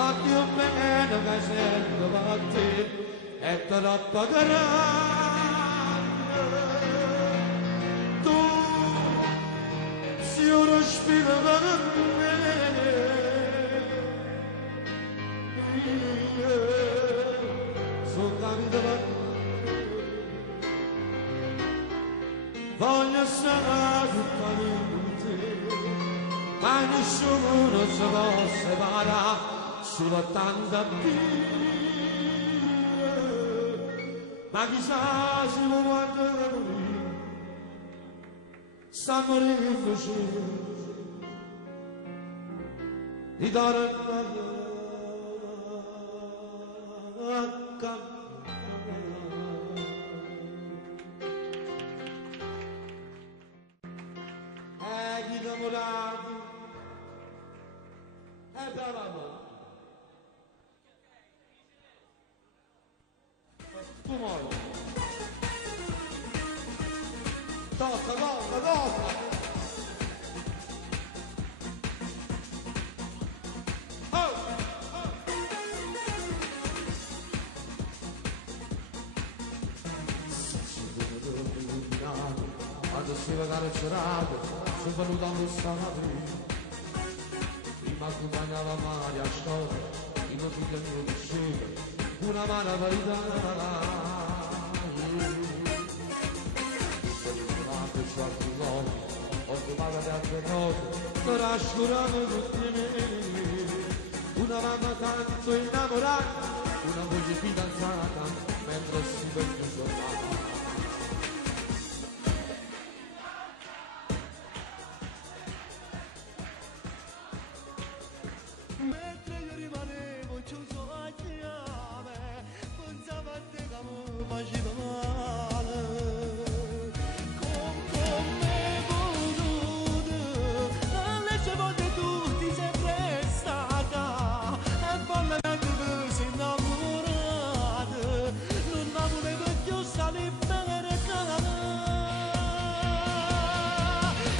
Occhio bene che sento per te è troppo grande. Tu sei uno spiro per me. Io sono capito per te. Voglio stare tutta con te, ma nessuno si può separare, solo tanta via. Ma chissà se lo guardo morire, sta morendo di dare a capo. Innamorato e bravo tu muori tocca oh. Quando si va carcerato sono venuto a stare prima accompagnava Maria a scuola il mio figlio mio diceva una mano verità ho trovato tante cose per asciugare tutti i miei una mamma tanto innamorata una voce fidanzata mentre si vede giornata. Mentre io rimanevo chiuso a chiave, pensavo a te che mi faceva male. Come voluto, alle sue volte tu ti sei prestata, e follemente mi sei innamorata, non la volevo più stare bene cara.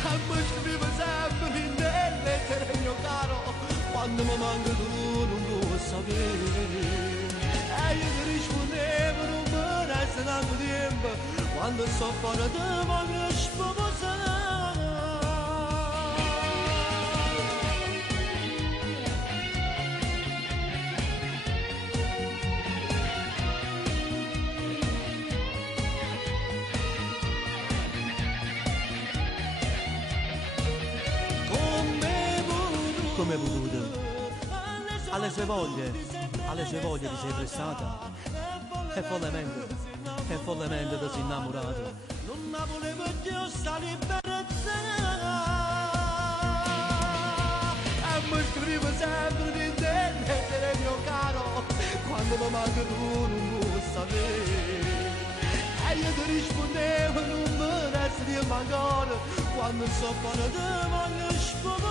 E mi scrivo sempre in delle lettere mio caro, quando mi manca tu non vuoi sapere. E io ti rispondevo non mi resta tanto tempo, quando sto fuori te voglio sposare. Come voluto, alle sue voglie ti sei prestata e follemente ti sei innamorato. Non la volevo più stare per te e mi scrivo sempre di te lettere mio caro, quando mi manca tu non vuoi sapere. E io ti rispondevo non mi resta di ancora, quando so fuori te voglio sposare.